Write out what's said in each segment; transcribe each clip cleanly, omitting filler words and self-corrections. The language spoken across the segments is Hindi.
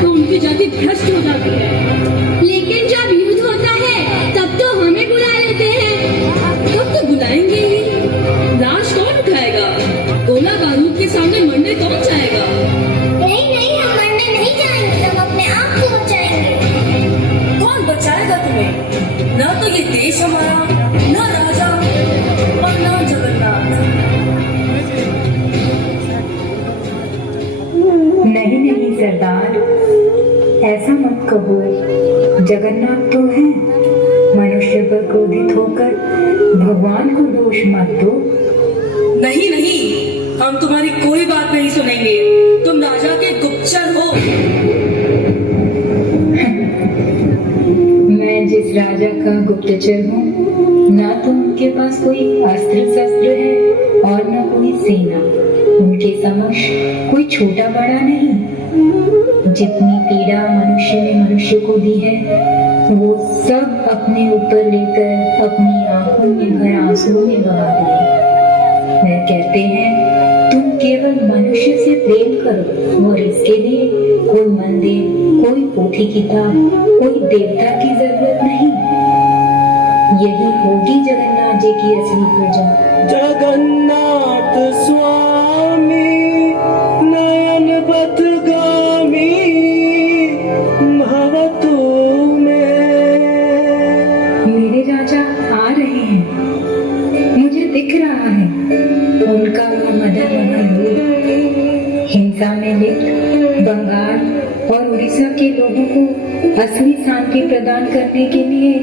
तो उनकी जाति भ्रष्ट हो जाती है। लेकिन जब युद्ध होता है तब तो हमें बुला लेते हैं। तब तो बुलाएंगे ही। लाश कौन उठाएगा? गोला बारूद के सामने मरने कौन जाएगा? नहीं नहीं, हम मरने नहीं जाएंगे, हम अपने आप को बचाएंगे। कौन बचाएगा तुम्हें? ना तो ये देश हमारा, ना राजा और ना जगन्नाथ। नहीं नहीं सरदार, ऐसा मत कहो। जगन्नाथ तो है। मनुष्य पर क्रोधित होकर भगवान को दोष मत दो। नहीं नहीं, हम तुम्हारी कोई बात नहीं सुनेंगे। तुम राजा के गुप्तचर हो। मैं जिस राजा का गुप्तचर हूँ, ना तो उनके पास कोई अस्त्र शस्त्र है और न कोई सेना। उनके समक्ष कोई छोटा बड़ा नहीं। जितनी पीड़ा मनुष्य ने मनुष्य को दी है, वो सब अपने ऊपर लेकर अपनी आंखों में भर आंसुओं में बहा दिए। वह कहते हैं तुम केवल मनुष्य से प्रेम करो और इसके लिए कोई मंदिर, कोई पोथी किताब, कोई देवता की जरूरत नहीं। यही होगी जगन्नाथ जी की असली प्रजा। जगन्नाथ स्वामी नयन पथगामी भवतु में। मेरे राजा आ रहे हैं, मुझे दिख रहा है उनका वो मदन मोहन रूप। हिंसा में लिप्त बंगाल और उड़ीसा के लोगों को असली शांति प्रदान करने के लिए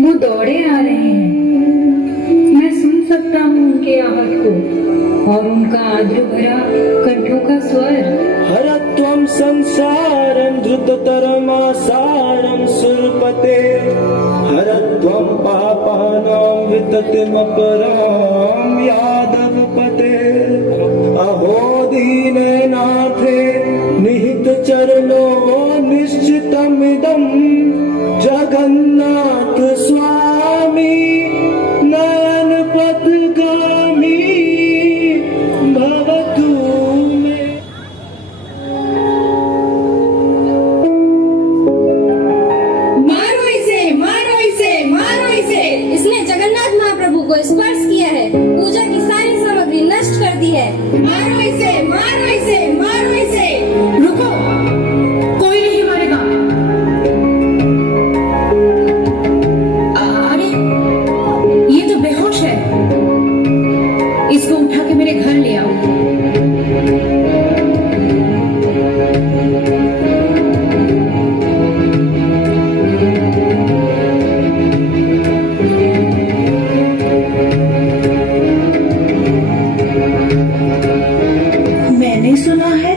वो दौड़े आ रहे हैं। मैं सुन सकता हूँ उनके आहट को और उनका आद्र भरा कंठों का स्वर। हरत्वं संसारं धृततरमासारं सुरपते। हरत्वं पापानां विततिमपरां यादवपते। अहो दीने नाथे निहित चरणो निश्चितमिदं। जगन्नाथ स्वामी नयन पथगामी भवतु में। मारो इसे, मारो इसे, मारो इसे। इसने जगन्नाथ महाप्रभु को स्पर्श किया है, पूजा की सारी सामग्री नष्ट कर दी है। मारो इसे, मारो इसे, मारो इसे। रुको, कोई नहीं मारेगा। अरे, ये तो बेहोश है। इसको उठा के मेरे घर ले आओ। मैंने सुना है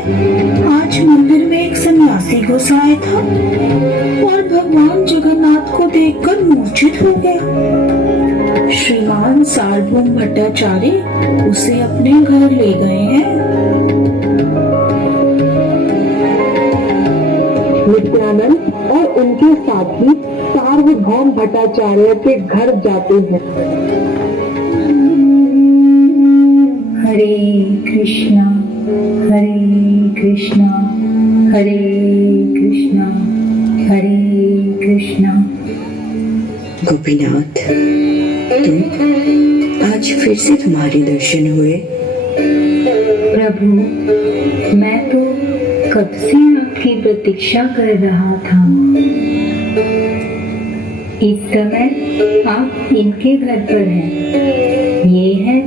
आज मंदिर में एक सन्यासी घुस आया था और भगवान जगन्नाथ को देखकर मूर्छित हो गया। श्रीमान सार्वभौम भट्टाचार्य उसे अपने घर ले गए हैं। नित्यानंद और उनके साथी सार्वभौम भट्टाचार्य के घर जाते हैं। हरे कृष्णा हरे कृष्णा हरे कृष्णा हरे कृष्णा। गोपीनाथ, तुम आज फिर से तुम्हारे दर्शन हुए। प्रभु, मैं तो कब से आपकी प्रतीक्षा कर रहा था। इस समय आप इनके घर पर हैं। ये है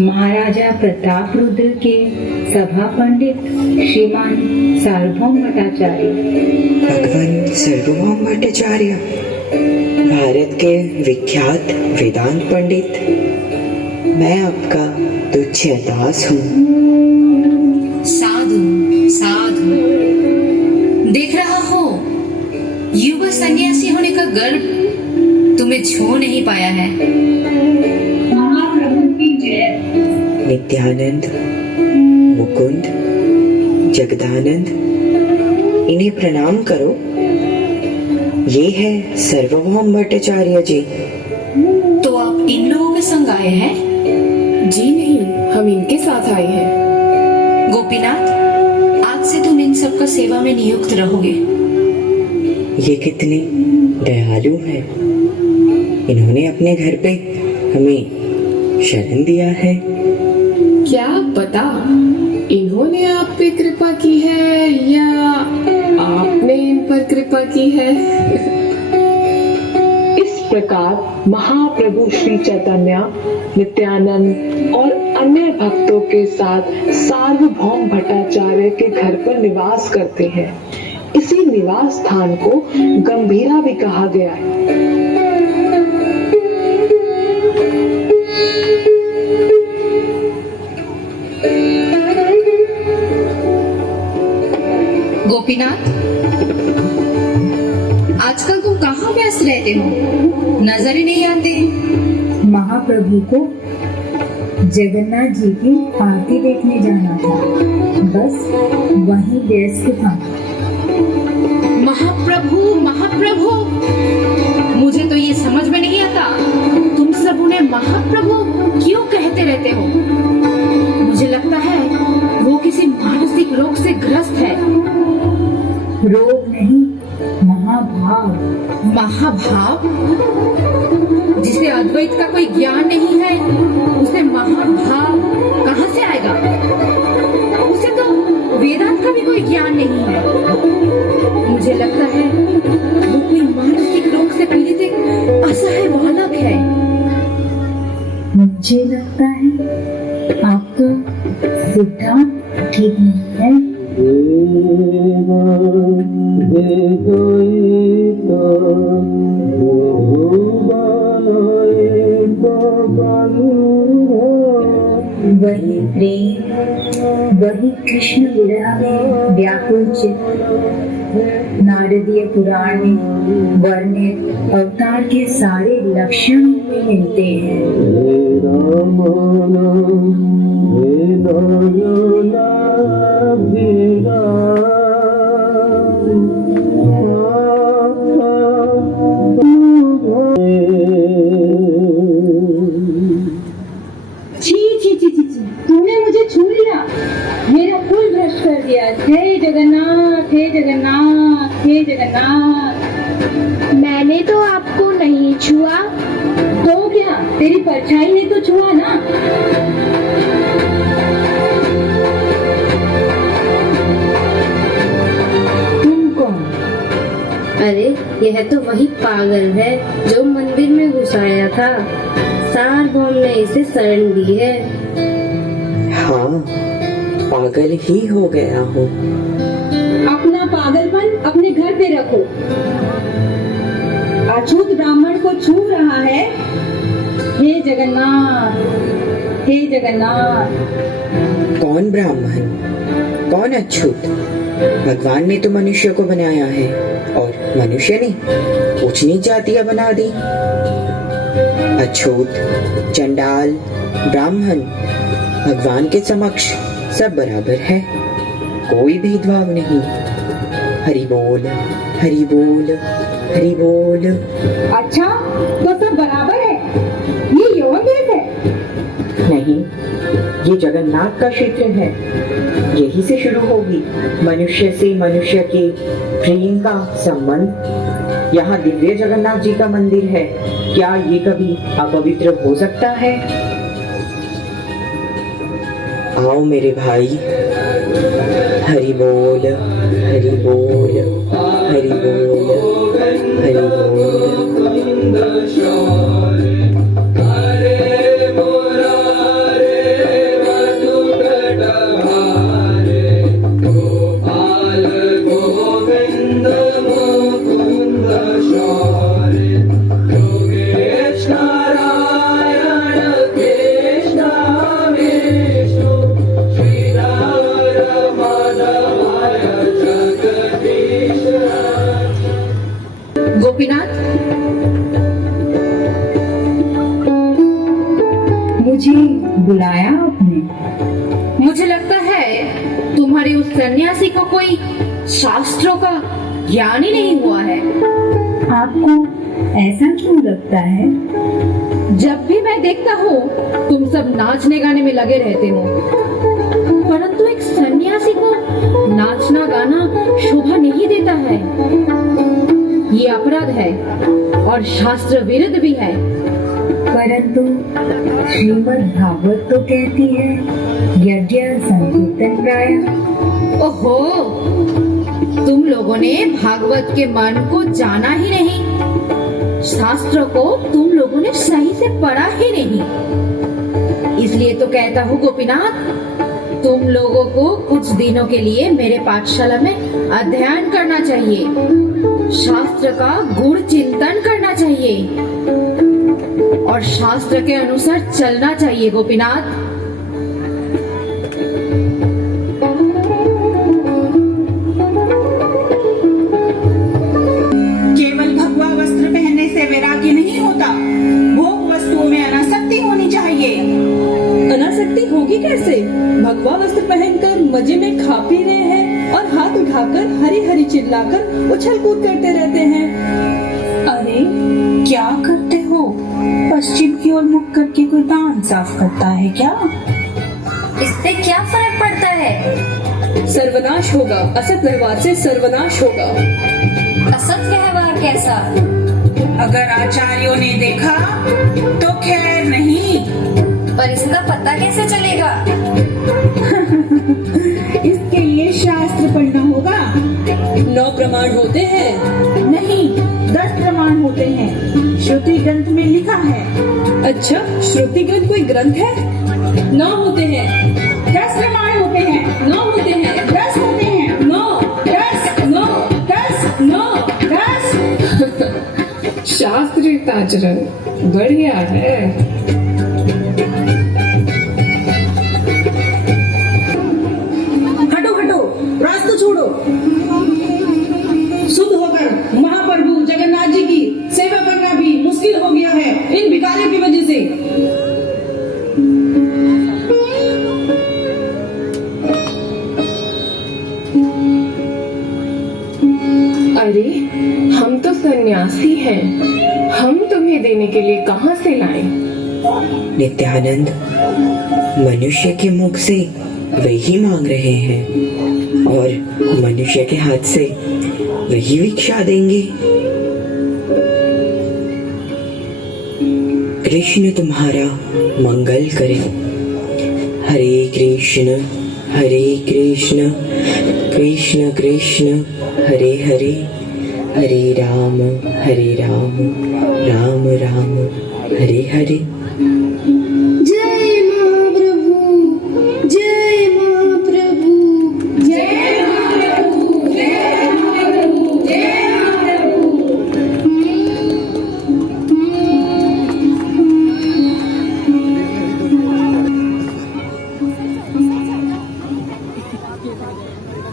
महाराजा प्रताप रुद्र के सभा पंडित श्रीमान सार्वभौम भट्टाचार्य। भगवान सार्वभौम भट्टाचार्य, भारत के विख्यात वेदांत पंडित। मैं आपका तुच्छ दास हूँ। साधु साधु, देख रहा हो युवा सन्यासी होने का गर्व तुम्हें छू नहीं पाया है। नित्यानंद, मुकुंद, जगदानंद, इन्हें प्रणाम करो। ये है सार्वभौम भट्टाचार्य जी। तो आप इन लोगों के संग आए हैं? जी नहीं, हम इनके साथ आए हैं। गोपीनाथ, आज से तुम इन सबका सबका सेवा में नियुक्त रहोगे। ये कितने दयालु है। इन्होंने अपने घर पे हमें शरण दिया है। क्या पता इन्होंने आप पे कृपा की है या आपने इन पर कृपा की है। इस प्रकार महाप्रभु श्री चैतन्य, नित्यानंद और अन्य भक्तों के साथ सार्वभौम भट्टाचार्य के घर पर निवास करते हैं। इसी निवास स्थान को गंभीरा भी कहा गया है। गोपीनाथ, आजकल तुम कहाँ व्यस्त रहते हो? नजर ही नहीं आते। महाप्रभु को जगन्नाथ जी की आरती देखने जाना था, बस वहीं व्यस्त था। महाप्रभु महाप्रभु, मुझे तो ये समझ में नहीं आता, तुम सब उन्हें महाप्रभु क्यों कहते रहते हो? मुझे लगता है वो किसी मानसिक रोग से ग्रस्त है। रोग नहीं, महाभाव। महाभाव? जिसे अद्वैत का कोई ज्ञान नहीं है, उसे महाभाव कहाँ से आएगा? उसे तो वेदांत का भी कोई ज्ञान नहीं है। मुझे लगता है वो कोई मानसिक रोग से पीड़ित एक असहाय बालक है। मुझे लगता है आपका सिद्धांत ठीक नहीं है। वही प्रेम, वही कृष्ण विरह में व्याकुल चित्त। नारदीय पुराण में वर्णित अवतार के सारे लक्षण में मिलते हैं। तूने मुझे छू लिया, मेरा फूल भ्रष्ट कर दिया। हे जगन्नाथ, हे जगन्नाथ, हे जगन्नाथ। मैंने तो आपको नहीं छुआ। तो क्या, तेरी परछाई ने तो छुआ ना। तुम कौन? अरे यह तो वही पागल है जो मंदिर में घुसाया था। सार्वभौम ने इसे शरण दी है। हाँ, पागल ही हो गया हूँ। अपना पागलपन अपने घर पे रखो। अछूत ब्राह्मण को छू रहा है। हे जगन्नाथ, हे जगन्नाथ। कौन ब्राह्मण, कौन अछूत? भगवान ने तो मनुष्य को बनाया है और मनुष्य ने ऊंच नीच जातियां बना दी। अछूत, चंडाल, ब्राह्मण भगवान के समक्ष सब बराबर है, कोई भेदभाव नहीं। हरि बोल, हरि बोल, हरि बोल। अच्छा, तो सब बराबर है? ये यौवन देश है? नहीं, ये जगन्नाथ का क्षेत्र है। यही से शुरू होगी मनुष्य से मनुष्य के प्रेम का संबंध। यहाँ दिव्य जगन्नाथ जी का मंदिर है, क्या ये कभी अपवित्र हो सकता है? आओ मेरे भाई, हरि बोल, हरि बोल, हरि बोल, हरि बोल। गोपीनाथ, मुझे बुलाया आपने? मुझे लगता है तुम्हारे उस सन्यासी को कोई शास्त्रों का ज्ञान ही नहीं हुआ है। आपको ऐसा क्यों लगता है? जब भी मैं देखता हूँ तुम सब नाचने गाने में लगे रहते हो। परंतु एक सन्यासी को नाचना गाना शोभा नहीं देता है। ये अपराध है और शास्त्र विरुद्ध भी है। परंतु श्रीमद् भागवत तो कहती है यज्ञ संकीर्तन प्राय। ओहो, तुम लोगों ने भागवत के मन को जाना ही नहीं। शास्त्रों को तुम लोगों ने सही से पढ़ा ही नहीं। इसलिए तो कहता हूँ गोपीनाथ, तुम लोगों को कुछ दिनों के लिए मेरे पाठशाला में अध्ययन करना चाहिए, शास्त्र का गूढ़ चिंतन करना चाहिए और शास्त्र के अनुसार चलना चाहिए। गोपीनाथ, केवल भगवा वस्त्र पहनने से वैराग्य नहीं होता, भोग वस्तुओं में अनासक्ति होनी चाहिए। अनासक्ति होगी कैसे? भगवा वस्त्र पहनकर मजे में खा पी रहे हैं और हाथ उठाकर हरी हरी चिल्लाकर उछल कूद करते रहते हैं। अरे क्या करते हो? पश्चिम की ओर मुख करके कोई दांत साफ करता है क्या? इससे क्या फर्क पड़ता है? सर्वनाश होगा, असत व्यवहार से सर्वनाश होगा। असत व्यवहार कैसा? अगर आचार्यों ने देखा तो खैर नहीं। पर इसका पता कैसे चलेगा? इसके लिए शास्त्र पढ़ना होगा। 9 प्रमाण होते हैं। नहीं, 10 प्रमाण होते हैं, श्रुति ग्रंथ में लिखा है। अच्छा, श्रुति ग्रंथ कोई ग्रंथ है? 9 होते हैं। 10 प्रमाण होते हैं। 9 होते हैं। 10 होते हैं। 9 10 9 10 9 10। शास्त्रित आचरण बढ़िया है। हटो हटो, रास्ता छोड़ो। शुद्ध होकर महाप्रभु जगन्नाथ जी की सेवा करना भी मुश्किल हो गया है इन भिखारियों की वजह से। अरे, हम तो सन्यासी हैं, हम तुम्हें देने के लिए कहाँ से लाएं? नित्यानंद, मनुष्य के मुख से वही मांग रहे हैं और मनुष्य के हाथ से वही भिक्षा देंगे। कृष्ण तुम्हारा मंगल करे। हरे कृष्ण कृष्ण कृष्ण हरे हरे, हरे राम राम राम हरे हरे। जय महाप्रभु, जय महाप्रभु, जय महाप्रभु, जय महाप्रभु, जय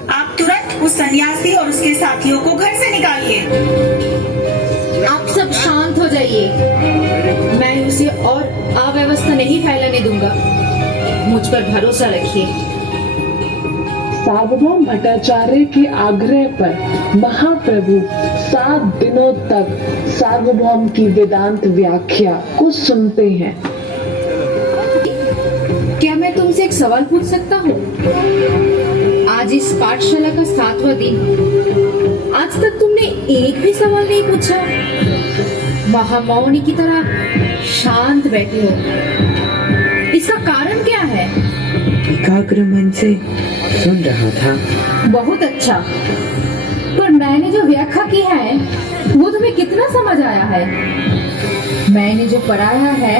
आप तुरंत उस सन्यासी और उसके साथियों को घर से निकालिए। आप सब शांत हो जाइए। मैं उसे और अव्यवस्था नहीं फैलने दूंगा। मुझ पर भरोसा रखिए। सार्वभौम भट्टाचार्य के आग्रह पर महाप्रभु 7 दिनों तक सार्वभौम की वेदांत व्याख्या को सुनते हैं। क्या मैं तुमसे एक सवाल पूछ सकता हूँ? आज इस पाठशाला का 7वां दिन, आज तक तुमने एक भी सवाल नहीं पूछा। महामौनी की तरह शांत बैठे हो। इसका कारण क्या है? एकाग्र मन से सुन रहा था। बहुत अच्छा। पर मैंने जो व्याख्या की है वो तुम्हें कितना समझ आया है? मैंने जो पढ़ाया है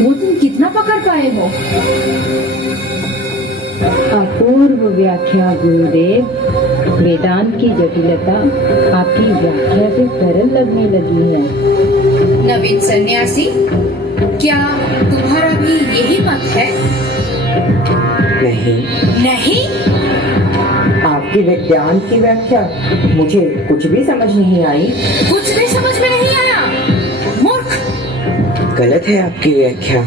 वो तुम कितना पकड़ पाए हो? अपूर्व व्याख्या गुरुदेव। वेदांत की जटिलता आपकी व्याख्या से सरल लगने लगी है। नवीन सन्यासी, क्या तुम्हारा भी यही मत है? नहीं? आपकी वेदांत की व्याख्या मुझे कुछ भी समझ नहीं आई। कुछ भी समझ में नहीं आया? मूर्ख! गलत है आपकी व्याख्या।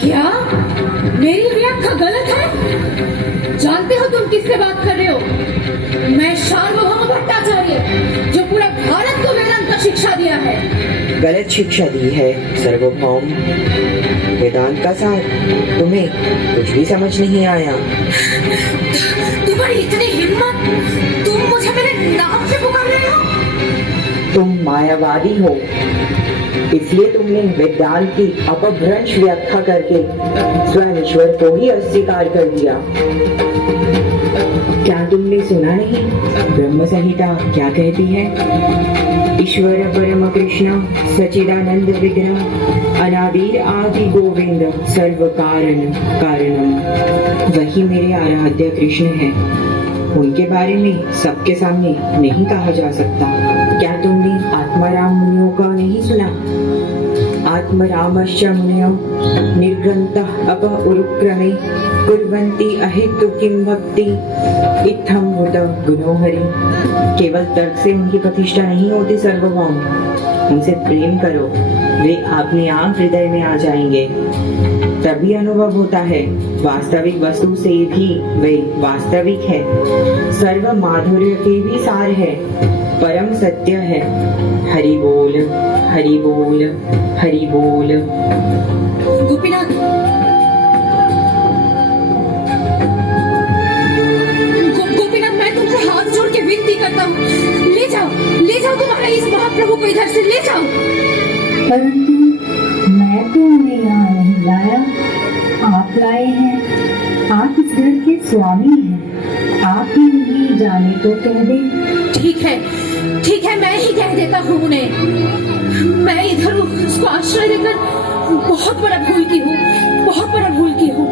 क्या मेरी व्याख्या गलत है? जानते हो तुम किससे बात कर रहे हो? मैं सार्वभौम भट्टाचार्य, जो पूरा भारत को वेदांत का शिक्षा दिया है। गलत शिक्षा दी है सार्वभौम। वेदांत का सार तुम्हें कुछ भी समझ नहीं आया। तुम्हारी इतनी हिम्मत, तुम मुझे मेरे नाम से पुकार रहे हो? तुम मायावादी हो, इसलिए तुमने वेदांत की अपभ्रंश व्याख्या करके स्वयं ईश्वर को ही अस्वीकार कर दिया। क्या तुमने सुना नहीं ब्रह्म संहिता क्या कहती है? ईश्वर परम कृष्ण सच्चिदानंद विग्रह अनादिर आदि गोविंद सर्व कारण कारणम। वही मेरे आराध्य कृष्ण है, उनके बारे में सबके सामने नहीं कहा जा सकता। क्या तुमने आत्माराम मुनियों का नहीं सुना? आत्मरामश्च मुनियो निर्ग्रंथः अप उरुक्रमे कुर्वन्ति अहेतु किं भक्ति इत्थं भूत गुणोहरि। केवल तर्क से उनकी प्रतिष्ठा नहीं होती सर्वभौम, उनसे प्रेम करो, वे अपने आप हृदय में आ जाएंगे। तभी अनुभव होता है वास्तविक वस्तु से भी वे वास्तविक है, सर्व माधुर्य के भी सार है, परम सत्य है। हरि बोल हरि बोल हरि बोल। गोपीनाथ, गोपीनाथ, मैं तुमसे हाथ जोड़ के विनती करता हूँ, ले जाओ तुम्हारे इस महाप्रभु को इधर से ले जाओ। परंतु मैं तो उन्हें यहाँ नहीं लाया, आप लाए हैं। आप इस घर के स्वामी हैं, आप ही उन्हें जाने को कह दें। ठीक है, मैं ही कह देता हूँ उन्हें। मैं इधर उसको आश्रय देकर बहुत बड़ा भूल की हूँ।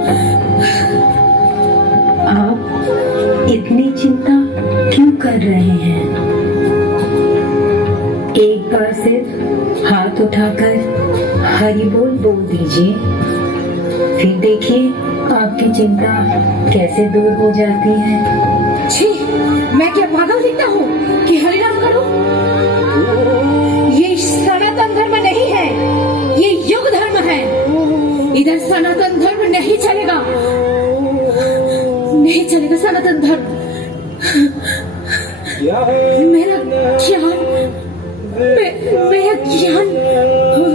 आप इतनी चिंता क्यों कर रहे हैं? एक बार सिर्फ हाथ उठाकर हरि बोल दीजिए, फिर देखिए आपकी चिंता कैसे दूर हो जाती है। छी, मैं क्या पागल दिखता हूँ कि हरिनाम करूं? ये सनातन धर्म नहीं है, ये युग धर्म है। इधर सनातन धर्म नहीं चलेगा सनातन धर्म। मेरा ज्ञान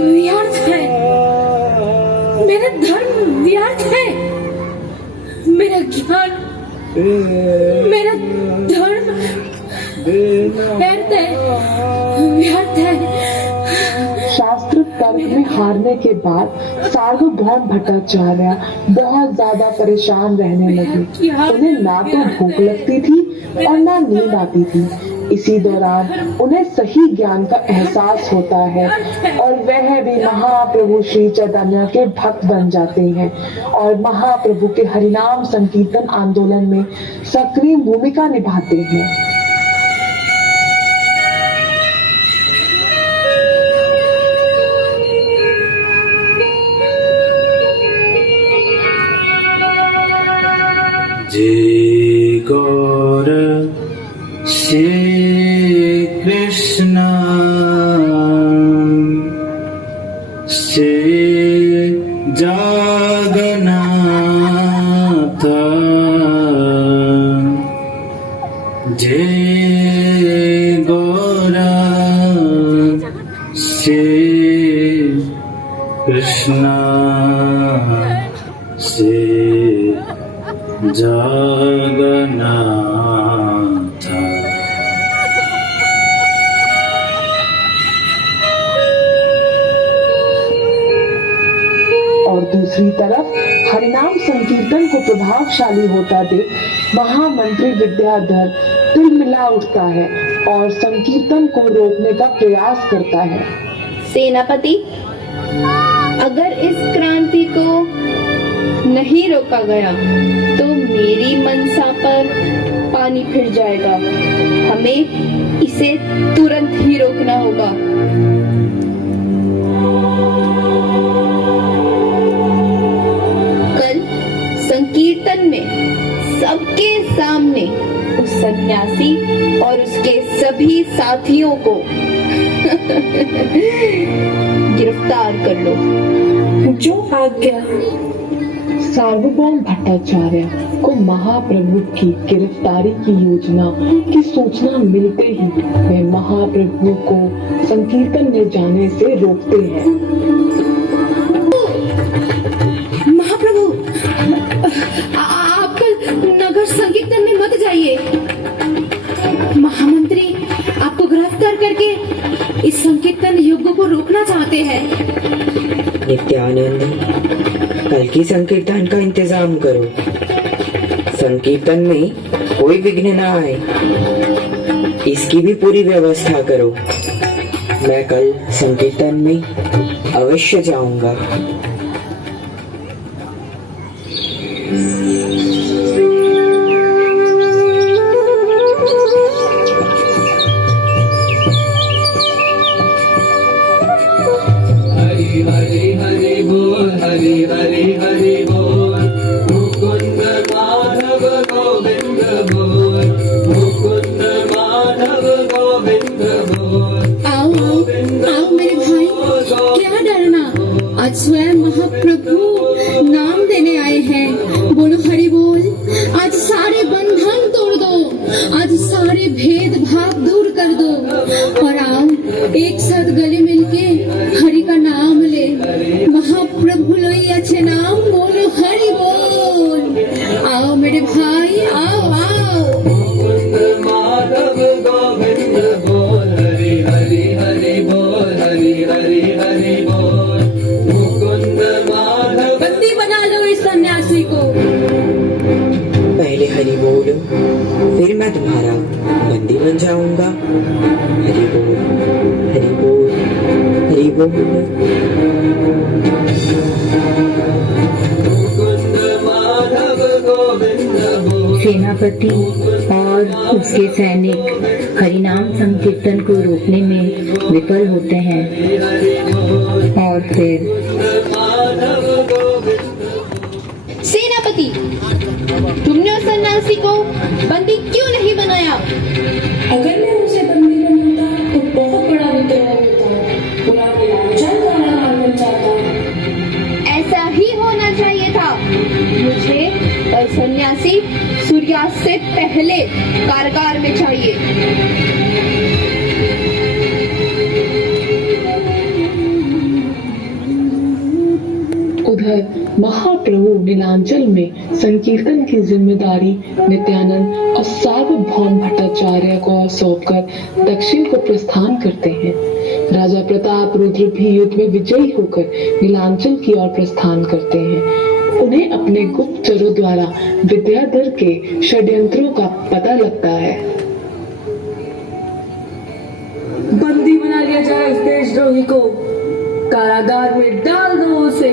व्यर्थ है, मेरा धर्म व्यर्थ है, मेरा ज्ञान, मेरा धर्म व्यर्थ है। शास्त्र तर्क में हारने के बाद सार्वभौम भट्टाचार्य बहुत ज्यादा परेशान रहने लगे। उन्हें ना तो भूख लगती थी और ना नींद आती थी। इसी दौरान उन्हें सही ज्ञान का एहसास होता है और वह भी महाप्रभु श्री चैतन्य के भक्त बन जाते हैं और महाप्रभु के हरिनाम संकीर्तन आंदोलन में सक्रिय भूमिका निभाते हैं। जय गौर श्री कृष्ण श्री जगन्नाथ, जय गौर श्री कृष्ण श्री जगन्नाथ। और दूसरी तरफ हरिनाम संकीर्तन को प्रभावशाली होता देख महामंत्री विद्याधर तिलमिला उठता है और संकीर्तन को रोकने का प्रयास करता है। सेनापति, अगर इस क्रांति को नहीं रोका गया तो मेरी मनसा पर पानी फिर जाएगा। हमें इसे तुरंत ही रोकना होगा। कल संकीर्तन में सबके सामने उस सन्यासी और उसके सभी साथियों को गिरफ्तार कर लो। जो आज्ञा। सार्वभौम भट्टाचार्य को महाप्रभु की गिरफ्तारी की योजना की सूचना मिलते ही वे महाप्रभु को संकीर्तन में जाने से रोकते हैं। महामंत्री आपको गिरफ्तार करके इस संकीर्तन युग को रोकना चाहते हैं। नित्यानंद, कल की संकीर्तन का इंतजाम करो। संकीर्तन में कोई विघ्न ना आए, इसकी भी पूरी व्यवस्था करो। मैं कल संकीर्तन में अवश्य जाऊंगा। हरि हरि हरि बोल, हरि हरि हरि बोल, मुकुंद माधव गोविंद बोल, मुकुंद माधव गोविंद बोल। आओ आओ मेरे भाई, क्या डरना, आज स्वयं महाप्रभु नाम देने आए हैं। बोलो हरि बोल। आज सारे बंधन तोड़ दो, आज सारे भेदभाव दूर कर दो और आओ एक साथ गले मिलके हरि का नाम ले। महाप्रभु लोई अच्छे नाम, बोलो हरि बोल। आओ मेरे भाई, आओ आओ। माधव गोविंद बोल, हरि हरि हरि बोल, हरि हरि हरि बोल, मुकुंद माधव। बंदी बना लो इस सन्यासी को। पहले हरि बोलो, फिर मैं तुम्हारा बंदी बन जाऊंगा। हरि बोल, हरि बोल, हरि बोल। मुकुंद माधव गोविंद बोल। सेनापति और उसके सैनिक हरिनाम संकीर्तन को रोकने में विफल होते हैं और फिर सेनापति, तुमने उस सन्यासी को बंदी क्यों नहीं बनाया? अगर मैं उसे बंदी बनाता तो बहुत बड़ा विद्रोह होता, पूरा नीलांचल का नाम बन जाता। ऐसा ही होना चाहिए था। मुझे कल सन्यासी सूर्यास्त से पहले कारागार में चाहिए। उधर महाप्रभु नीलांचल में संकीर्तन की जिम्मेदारी नित्यानंद और सार्वभौम भट्टाचार्य को सौंपकर दक्षिण को प्रस्थान करते हैं। राजा प्रताप रुद्र भी युद्ध में विजयी होकर नीलांचल की ओर प्रस्थान करते हैं। उन्हें अपने गुप्तचरों द्वारा विद्याधर के षड्यंत्रों का पता लगता है। बंदी बना लिया जाए इस देशद्रोही को, कारागार में डाल दो उसे।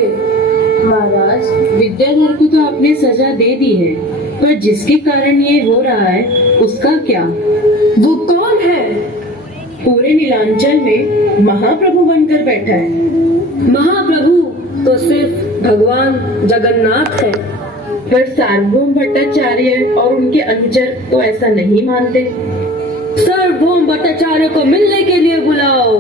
महाराज, विद्याधर को तो आपने सजा दे दी है, पर जिसके कारण ये हो रहा है उसका क्या? वो कौन है? पूरे नीलांचल में महाप्रभु बनकर बैठा है। महाप्रभु तो सिर्फ भगवान जगन्नाथ है। पर सार्वभौम भट्टाचार्य और उनके अनुचर तो ऐसा नहीं मानते। सार्वभौम भट्टाचार्य को मिलने के लिए बुलाओ।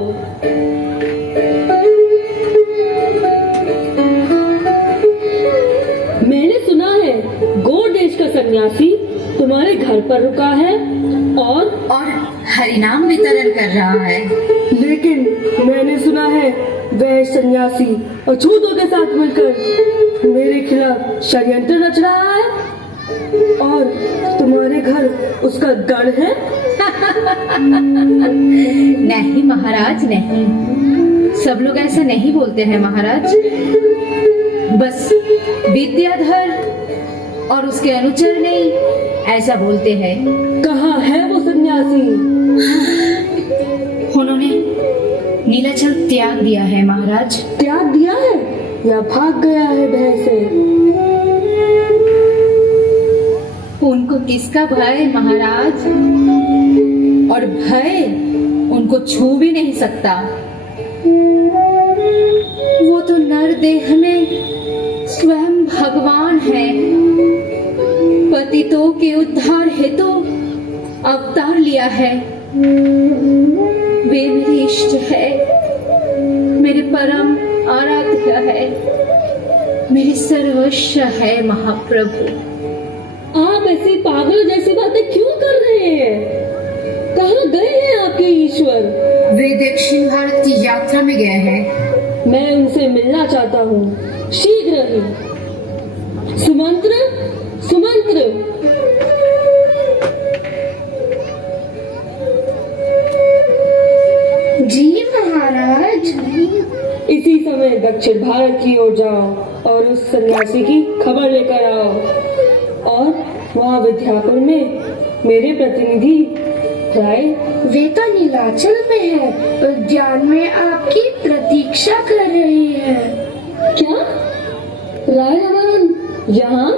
मैंने सुना है गौड़ देश का सन्यासी तुम्हारे घर पर रुका है और हरिनाम वितरण कर रहा है। लेकिन मैंने सुना है वह सन्यासी अछूतों के साथ मिलकर मेरे खिलाफ षड्यंत्र रच रहा है और तुम्हारे घर उसका गढ़ है। नहीं महाराज, नहीं, सब लोग ऐसा नहीं बोलते हैं महाराज। बस विद्याधर और उसके अनुचर नहीं ऐसा बोलते हैं। कहाँ है वो सन्यासी? उन्होंने नीलाचल त्याग दिया है महाराज। त्याग दिया है या भाग गया है भय से? उनको किसका भय महाराज, और भय उनको छू भी नहीं सकता। वो तो नर देह में स्वयं भगवान है। पतितों के उद्धार हेतु अवतार लिया है। वे मेरे इष्ट है, मेरे परम आराध्य है, मेरे सर्वस्व है महाप्रभु। आप ऐसी पागल जैसी बातें क्यों कर रहे हैं? कहाँ गए हैं आपके ईश्वर? वे दक्षिण भारत की यात्रा में गए हैं। मैं उनसे मिलना चाहता हूँ, शीघ्र ही। सुमंत्र, सुमंत्र। जी महाराज। इसी समय दक्षिण भारत की ओर जाओ और उस सन्यासी की खबर लेकर आओ और वहाँ विद्यापुर में मेरे प्रतिनिधि राय वे तो नीलाचल में है, उद्यान में आपकी प्रतीक्षा कर रही है। क्या राय रमन यहाँ?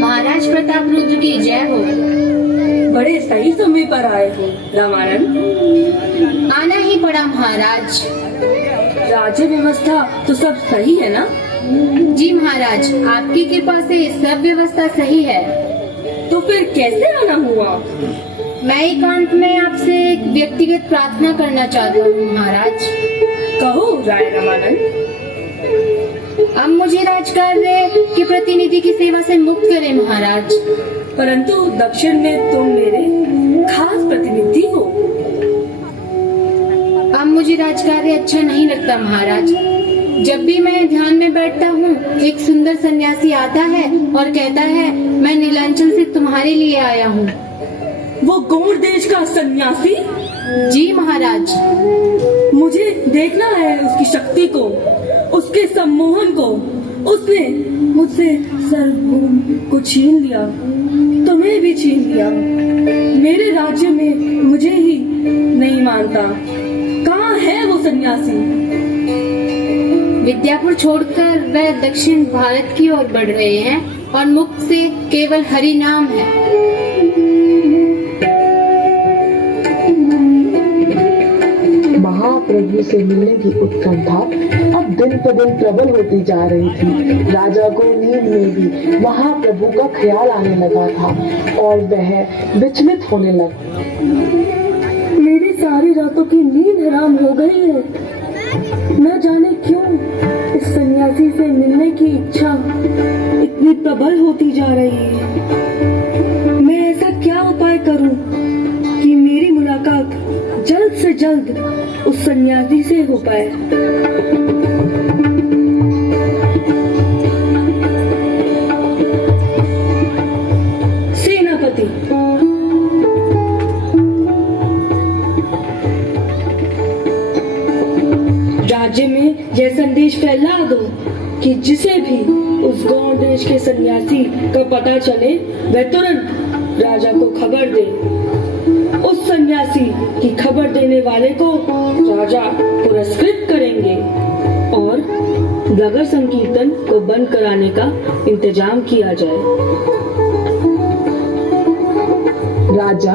महाराज प्रताप रुद्र की जय हो। बड़े सही समय पर आए हो रामानंद। आना ही पड़ा महाराज। राज्य व्यवस्था तो सब सही है ना? जी महाराज, आपकी कृपा से सब व्यवस्था सही है। तो फिर कैसे आना हुआ? मैं एकांत में आपसे एक व्यक्तिगत प्रार्थना करना चाहता हूँ महाराज। कहो राय रामानंद। अब मुझे राजकार्य के प्रतिनिधि की सेवा से मुक्त करें महाराज। परंतु दक्षिण में तुम मेरे खास प्रतिनिधि हो। अब मुझे राजकार्य अच्छा नहीं लगता महाराज। जब भी मैं ध्यान में बैठता हूँ, एक सुंदर सन्यासी आता है और कहता है, मैं नीलांचल से तुम्हारे लिए आया हूँ। वो गौड़ देश का सन्यासी? जी महाराज। मुझे देखना है उसकी शक्ति को, उसके सम्मोहन को। उसने मुझसे सर्वभूम को छीन लिया, तुम्हें भी छीन लिया। मेरे राज्य में मुझे ही नहीं मानता। कहाँ है वो सन्यासी? विद्यापुर छोड़कर वह दक्षिण भारत की ओर बढ़ रहे हैं और मुख से केवल हरि नाम है। महाप्रभु से मिलने की उत्कंठा अब दिन पर दिन प्रबल होती जा रही थी। राजा को नींद में भी महाप्रभु का ख्याल आने लगा था और वह विचलित होने लगा। मेरी सारी रातों की नींद हराम हो गई है। न जाने क्यों इस सन्यासी से मिलने की इच्छा इतनी प्रबल होती जा रही है। मैं ऐसा क्या उपाय करूं कि मेरी मुलाकात जल्द से जल्द उस सन्यासी से हो पाए। सेनापति, राज्य में यह संदेश फैला दो कि जिसे भी उस गौड़ देश के सन्यासी का पता चले वह तुरंत राजा को खबर दे। उस सन्यासी की खबर देने वाले को राजा पुरस्कृत करेंगे और नगर संकीर्तन को बंद कराने का इंतजाम किया जाए। राजा